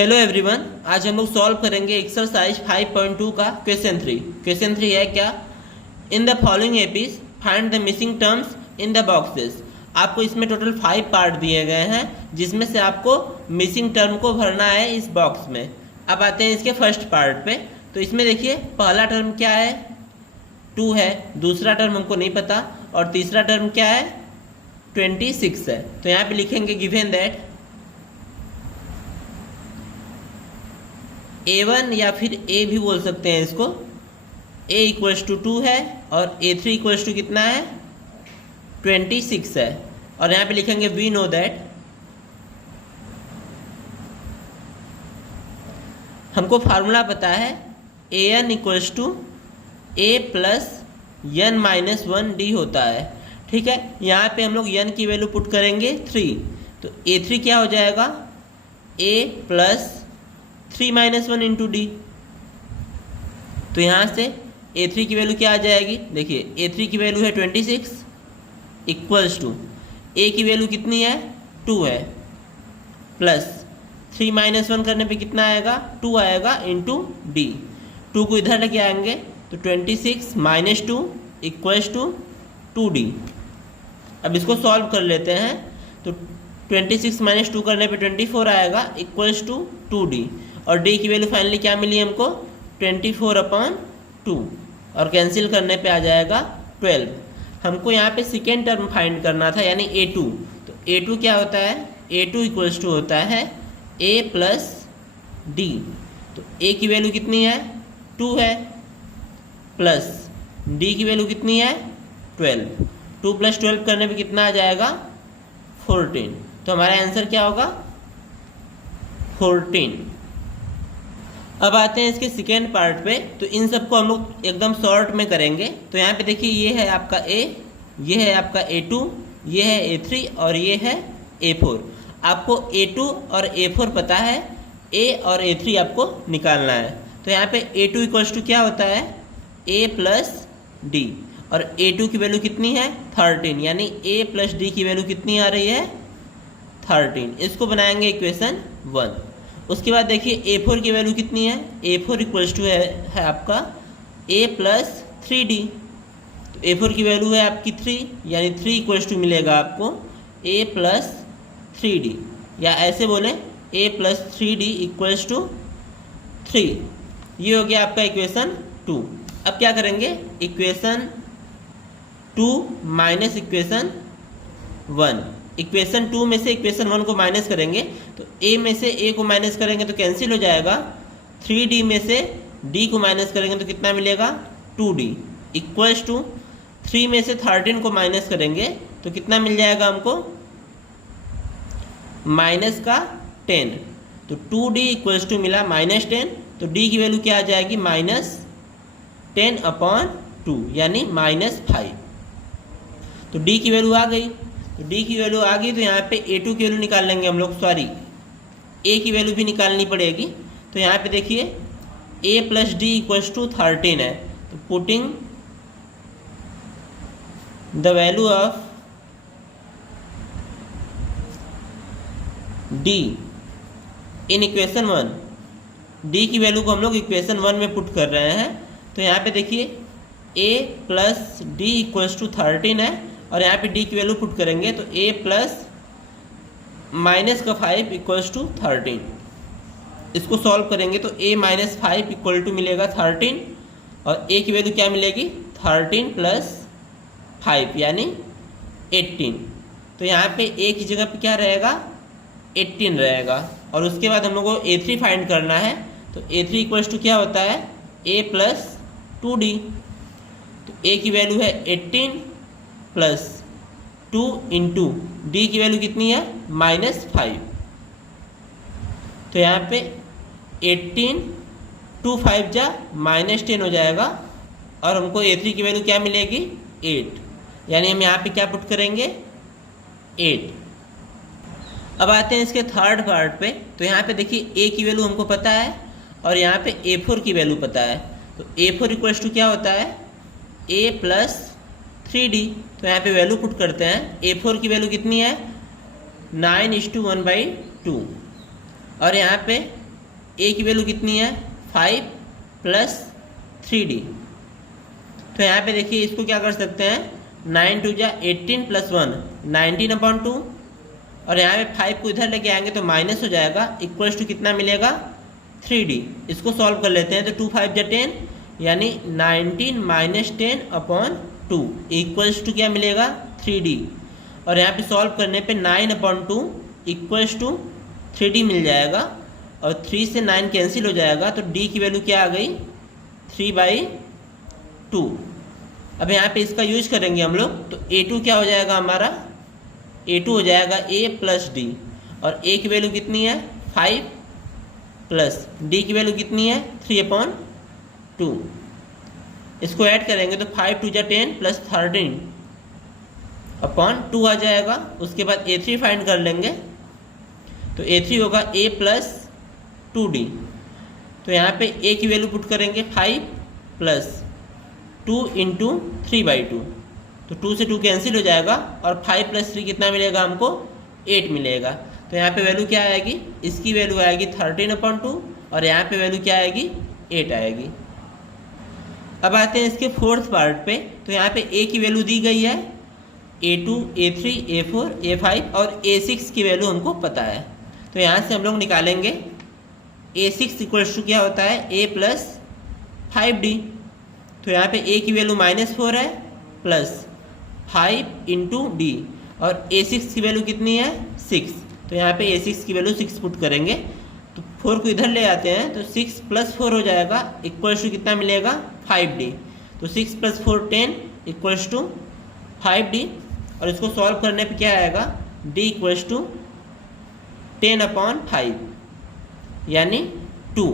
Hello everyone, आज हम लोग सॉल्व करेंगे एक्सरसाइज 5.2 का क्वेश्चन 3। क्वेश्चन 3 है क्या, in the following APs find the missing terms in the boxes. आपको इसमें टोटल 5 पार्ट दिए गए हैं जिसमें से आपको मिसिंग टर्म को भरना है इस बॉक्स में। अब आते हैं इसके फर्स्ट पार्ट पे। तो इसमें देखिए पहला टर्म क्या है, 2 है, दूसरा टर्म हमको नहीं पता और तीसरा टर्म क्या है, 26 है। तो यहाँ पे लिखेंगे गिवन दैट A1 या फिर A भी बोल सकते हैं इसको, A इक्वल्स टू 2 है और A3 इक्वल्स टू कितना है, 26 है। और यहाँ पे लिखेंगे वी नो दैट, हमको फार्मूला पता है AN equals to A plus N minus 1D होता है। ठीक है, यहाँ पे हम लोग N की वैल्यू पुट करेंगे 3, तो A3 क्या हो जाएगा, A plus 3 minus 1 into D. तो यहाँ से A3 की वैल्यू क्या आ जाएगी, देखिए A3 की वैल्यू है 26 इक्वल्स टू A की वैल्यू कितनी है, 2 है, प्लस 3 माइनस 1 करने पे कितना आएगा, 2 आएगा इंटू डी। 2 को इधर लेके आएंगे तो 26 माइनस 2 इक्वल्स टू 2D। अब इसको सॉल्व कर लेते हैं तो 26 माइनस 2 करने पे 24 आएगा इक्वल्स टू 2D। और D की वैल्यू फाइनली क्या मिली हमको, 24/2 और कैंसिल करने पे आ जाएगा 12। हमको यहाँ पे सेकेंड टर्म फाइंड करना था यानी A2। तो A2 क्या होता है, A2 इक्वल्स टू होता है A प्लस D। तो A की वैल्यू कितनी है, 2 है, प्लस D की वैल्यू कितनी है, 12। 2 प्लस 12 करने पे कितना आ जाएगा, 14। तो हमारा आंसर क्या होगा, 14। अब आते हैं इसके सेकेंड पार्ट पे। तो इन सबको हम लोग एकदम शॉर्ट में करेंगे। तो यहाँ पे देखिए ये है आपका A, ये है आपका A2, ये है A3 और ये है A4। आपको A2 और A4 पता है, A और A3 आपको निकालना है। तो यहाँ पे A2 इक्वल्स टू क्या होता है, A प्लस D और A2 की वैल्यू कितनी है, 13, यानी A प्लस D की वैल्यू कितनी आ रही है, 13। इसको बनाएंगे इक्वेशन 1। उसके बाद देखिए A4 की वैल्यू कितनी है, A4 इक्वल्स टू है आपका A प्लस 3D। तो A4 की वैल्यू है आपकी 3, यानी 3 इक्वल्स टू मिलेगा आपको A प्लस 3D, या ऐसे बोलें A plus 3D equals to 3। ये हो गया आपका इक्वेशन 2। अब क्या करेंगे, इक्वेशन 2 माइनस इक्वेशन 1। इक्वेशन 2 में से इक्वेशन 1 को माइनस करेंगे तो A में से A को माइनस करेंगे तो कैंसिल हो जाएगा। 3D में से D को माइनस करेंगे तो कितना मिलेगा, 2D इक्वल्स टू 3 में से 13 को माइनस करेंगे तो कितना मिल जाएगा हमको, माइनस का 10। तो 2D इक्वल्स टू मिला -10। तो D की वैल्यू क्या आ जाएगी, -10/2 यानी -5। तो D की वैल्यू आ गई। तो D की वैल्यू आ गई तो यहाँ पे A2 की वैल्यू निकाल लेंगे हम लोग, सॉरी A की वैल्यू भी निकालनी पड़ेगी। तो यहाँ पे देखिए A plus D equals to 13 है। तो putting the value of D in equation 1, D की वैल्यू को हम लोग इक्वेशन 1 में पुट कर रहे हैं। तो यहाँ पे देखिए A plus D equals to 13 है और यहाँ पे D की वैल्यू पुट करेंगे तो A प्लस -5 इक्वल्स टू 13। इसको सॉल्व करेंगे तो A माइनस 5 इक्वल टू मिलेगा 13 और A की वैल्यू क्या मिलेगी, 13 प्लस 5 यानी 18। तो यहाँ पे A की जगह पे क्या रहेगा, 18 रहेगा। और उसके बाद हम लोग को A3 फाइंड करना है। तो A3 इक्वल्स टू क्या होता है, A प्लस 2D। तो A की वैल्यू है 18 प्लस 2 इंटू D की वैल्यू कितनी है, -5। तो यहाँ पे 18 2 5 जा -10 हो जाएगा और हमको A3 की वैल्यू क्या मिलेगी, 8, यानी हम यहाँ पे क्या पुट करेंगे, 8। अब आते हैं इसके थर्ड पार्ट पे। तो यहाँ पे देखिए A की वैल्यू हमको पता है और यहाँ पे A4 की वैल्यू पता है। तो A4 इक्वल्स टू क्या होता है, A प्लस 3D। तो यहाँ पे वैल्यू पुट करते हैं। A4 की वैल्यू कितनी है, 9:1/2 और यहाँ पे ए की वैल्यू कितनी है 5 प्लस 3d। तो यहाँ पे देखिए इसको क्या कर सकते हैं, 9 2 जा 18 प्लस 1 19/2, और यहाँ पे 5 को इधर लेके आएंगे तो माइनस हो जाएगा, इक्वल्स टू कितना मिलेगा 3d। इसको सॉल्व कर लेते हैं तो 2 5 जा 10 यानी 19 माइनस 10/2 इक्वल्स टू क्या मिलेगा 3d। और यहाँ पे सॉल्व करने पे 9/2 इक्वल्स टू 3d मिल जाएगा, और 3 से 9 कैंसिल हो जाएगा तो d की वैल्यू क्या आ गई 3/2। अब यहाँ पे इसका यूज करेंगे हम लोग, तो a2 क्या हो जाएगा हमारा, a2 हो जाएगा a प्लस d, और a की वैल्यू कितनी है 5 प्लस d की वैल्यू कितनी है 3/2। इसको ऐड करेंगे तो 5 2 जा 10 प्लस 13/2 आ जाएगा। उसके बाद a3 फाइंड कर लेंगे, तो a3 होगा a प्लस 2d। तो यहाँ पे a की वैल्यू पुट करेंगे 5 प्लस 2 इंटू 3/2, तो 2 से 2 कैंसिल हो जाएगा, और 5 प्लस 3 कितना मिलेगा हमको 8 मिलेगा। तो यहाँ पे वैल्यू क्या आएगी, इसकी वैल्यू आएगी 13/2, और यहाँ पे वैल्यू क्या आएगी 8 आएगी। अब आते हैं इसके फोर्थ पार्ट पे, तो यहाँ पे a की वैल्यू दी गई है, a2 a3 a4 a5 और a6 की वैल्यू हमको पता है। तो यहाँ से हम लोग निकालेंगे a6 इक्वल्स टू क्या होता है a प्लस 5d। तो यहाँ पे a की वैल्यू -4 है प्लस 5 इंटू डी, और a6 की वैल्यू कितनी है 6। तो यहाँ पे a6 की वैल्यू 6 पुट करेंगे, तो 4 को इधर ले आते हैं तो 6 प्लस 4 हो जाएगा, इक्वल्स टू कितना मिलेगा 5d। तो 6 प्लस 4 10 इक्वल्स टू 5d, और इसको सॉल्व करने पे क्या आएगा d इक्वल्स टू 10/5 यानी 2।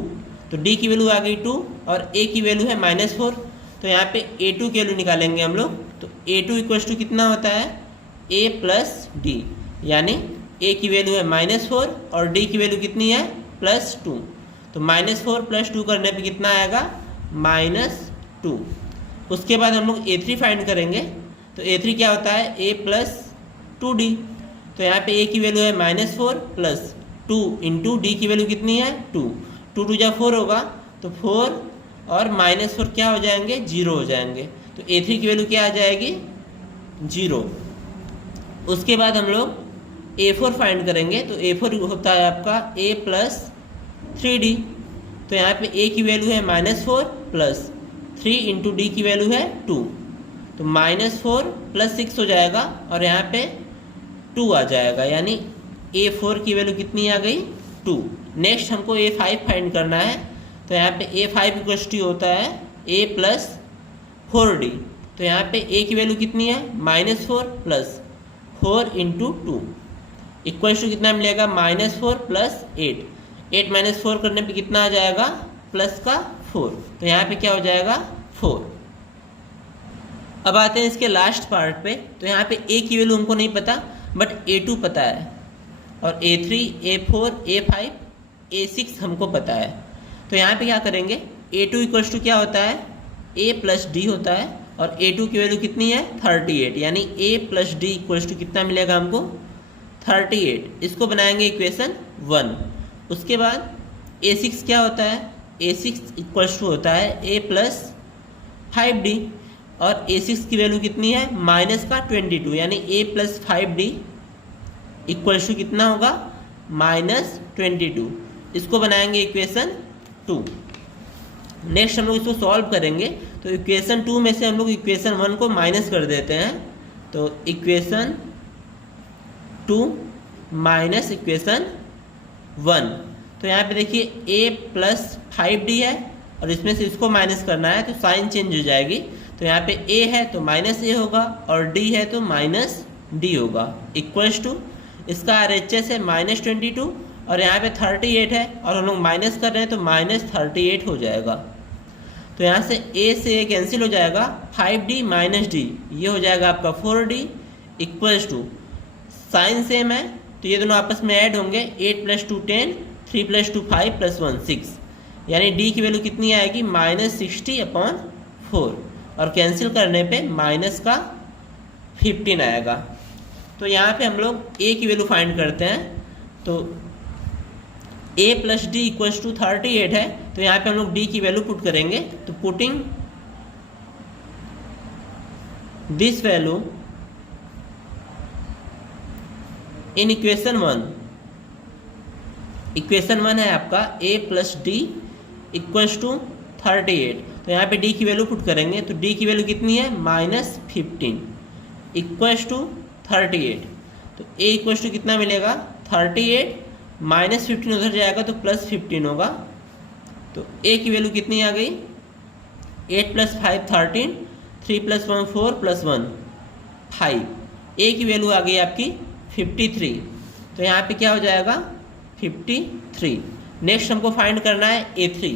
तो d की वैल्यू आ गई 2, और a की वैल्यू है -4। तो यहाँ पे a2 की वैल्यू निकालेंगे हम लोग, तो a2 इक्वल्स टू कितना होता है a प्लस d, यानी a की वैल्यू है -4 और d की वैल्यू कितनी है +2। तो -4 + 2 करने पे कितना आएगा -2। उसके बाद हम लोग a3 फाइंड करेंगे, तो a3 क्या होता है a प्लस 2d। तो यहाँ पे a की वैल्यू है -4 प्लस 2 इंटू डी की वैल्यू कितनी है 2। 2 2 जा 4 होगा, तो 4 और -4 क्या हो जाएंगे 0 हो जाएंगे। तो a3 की वैल्यू क्या आ जाएगी 0। उसके बाद हम लोग a4 फाइंड करेंगे, तो a4 होता है आपका a प्लस 3d। तो यहाँ पे a की वैल्यू है -4 प्लस 3 इंटू डी की वैल्यू है 2। तो -4 + 6 हो जाएगा, और यहाँ पे 2 आ जाएगा, यानी a4 की वैल्यू कितनी आ गई 2। नेक्स्ट हमको a5 फाइंड करना है, तो यहाँ पे a5 इक्वल्स टू होता है a प्लस 4d। तो यहाँ पे a की वैल्यू कितनी है -4 प्लस 4 इंटू 2 इक्वल्स टू कितना मिलेगा -4 प्लस 8। 8 - 4 करने पे कितना आ जाएगा प्लस का 4। तो यहाँ पे क्या हो जाएगा 4। अब आते हैं इसके लास्ट पार्ट पे, तो यहाँ पे a की वैल्यू हमको नहीं पता, बट a2 पता है, और a3 a4 a5 a6 हमको पता है। तो यहाँ पे क्या करेंगे, a2 इक्वल्स टू क्या होता है a प्लस d होता है, और a2 की वैल्यू कितनी है 38, यानी a plus d equals to कितना मिलेगा हमको 38। इसको बनाएंगे इक्वेशन 1। उसके बाद a6 क्या होता है, a6 इक्वल्स टू होता है a प्लस 5d, और a6 की वैल्यू कितनी है -22, यानी a plus 5d equals to कितना होगा -22। इसको बनाएंगे इक्वेशन 2। नेक्स्ट हम लोग इसको सॉल्व करेंगे, तो इक्वेशन 2 में से हम लोग इक्वेशन 1 को माइनस कर देते हैं, तो इक्वेशन 2 माइनस इक्वेशन 1। तो यहाँ पे देखिए a प्लस 5d है, और इसमें से इसको माइनस करना है, तो साइन चेंज हो जाएगी। तो यहाँ पे a है तो -a होगा, और d है तो -d होगा, इक्वल्स टू इसका RHS है -22, और यहाँ पे 38 है, और हम लोग माइनस कर रहे हैं तो -38 हो जाएगा। तो यहाँ से a कैंसिल हो जाएगा, 5d - d ये हो जाएगा आपका 4d, equals to sign same है तो ये दोनों आपस में ऐड होंगे, 8 + 2 10, 3 + 2 5 + 1 6, यानी d की वैल्यू कितनी आएगी -60/4, और कैंसिल करने पे माइनस का 15 आएगा। तो यहाँ पे हम लोग a की वैल्यू फाइंड करते हैं, तो a plus D equals to 38 है, तो यहाँ पे हम लोग d की वैल्यू पुट करेंगे। तो putting this value in equation 1, equation 1 है आपका a plus D equals to 38, तो यहाँ पे d की वैल्यू पुट करेंगे। तो d की वैल्यू कितनी है -15 इक्वल्स टू 38, तो a इक्वल्स टू कितना मिलेगा 38 -15 उधर जाएगा तो +15 होगा। तो a की वैल्यू कितनी आ गई 8 + 5 13, 3 + 1 4 + 1 5, a की वैल्यू आ गई आपकी 53, तो यहाँ पे क्या हो जाएगा 53। नेक्स्ट हमको फाइंड करना है a3,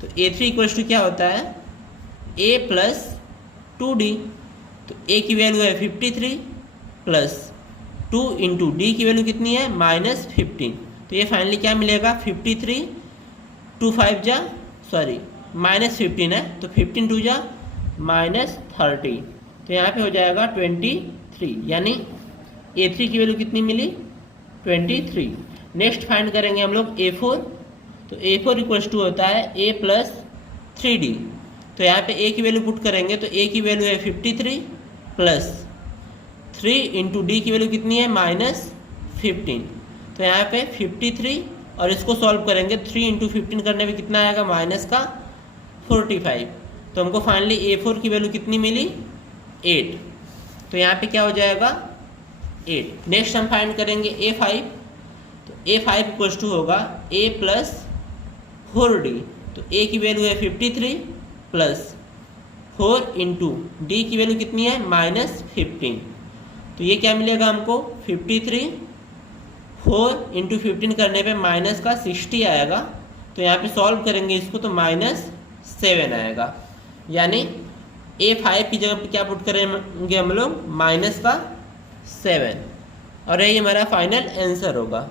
तो a3 इक्वल्स टू क्या होता है a प्लस 2d, तो a की वैल्यू है 53 प्लस 2 इंटू डी की वैल्यू कितनी है -15, तो ये फाइनली क्या मिलेगा 53 2 5 जा सॉरी -15 है, तो 15 2 जा -30, तो यहाँ पे हो जाएगा 23, यानी a3 की वैल्यू कितनी मिली 23। नेक्स्ट फाइंड करेंगे हम लोग a4, तो a4 इक्वल्स टू होता है a प्लस 3d, तो यहाँ पे a की वैल्यू पुट करेंगे। तो a की वैल्यू है 53 प्लस 3 इंटू डी की वैल्यू कितनी है -15, तो यहाँ पे 53 और इसको सॉल्व करेंगे 3 इंटू 15 करने में कितना आएगा -45, तो हमको फाइनली a4 की वैल्यू कितनी मिली 8, तो यहाँ पे क्या हो जाएगा 8। नेक्स्ट हम फाइंड करेंगे a5, तो a5 इक्वल्स टू होगा a प्लस 4d, तो a की वैल्यू है 53 प्लस 4 इंटू डी की वैल्यू कितनी है -15, तो ये क्या मिलेगा हमको 53 4 इंटू 15 करने पे -60 आएगा, तो यहाँ पे सॉल्व करेंगे इसको तो -7 आएगा, यानी a5 की जगह पे क्या पुट करेंगे हम लोग -7, और यही हमारा फाइनल आंसर होगा।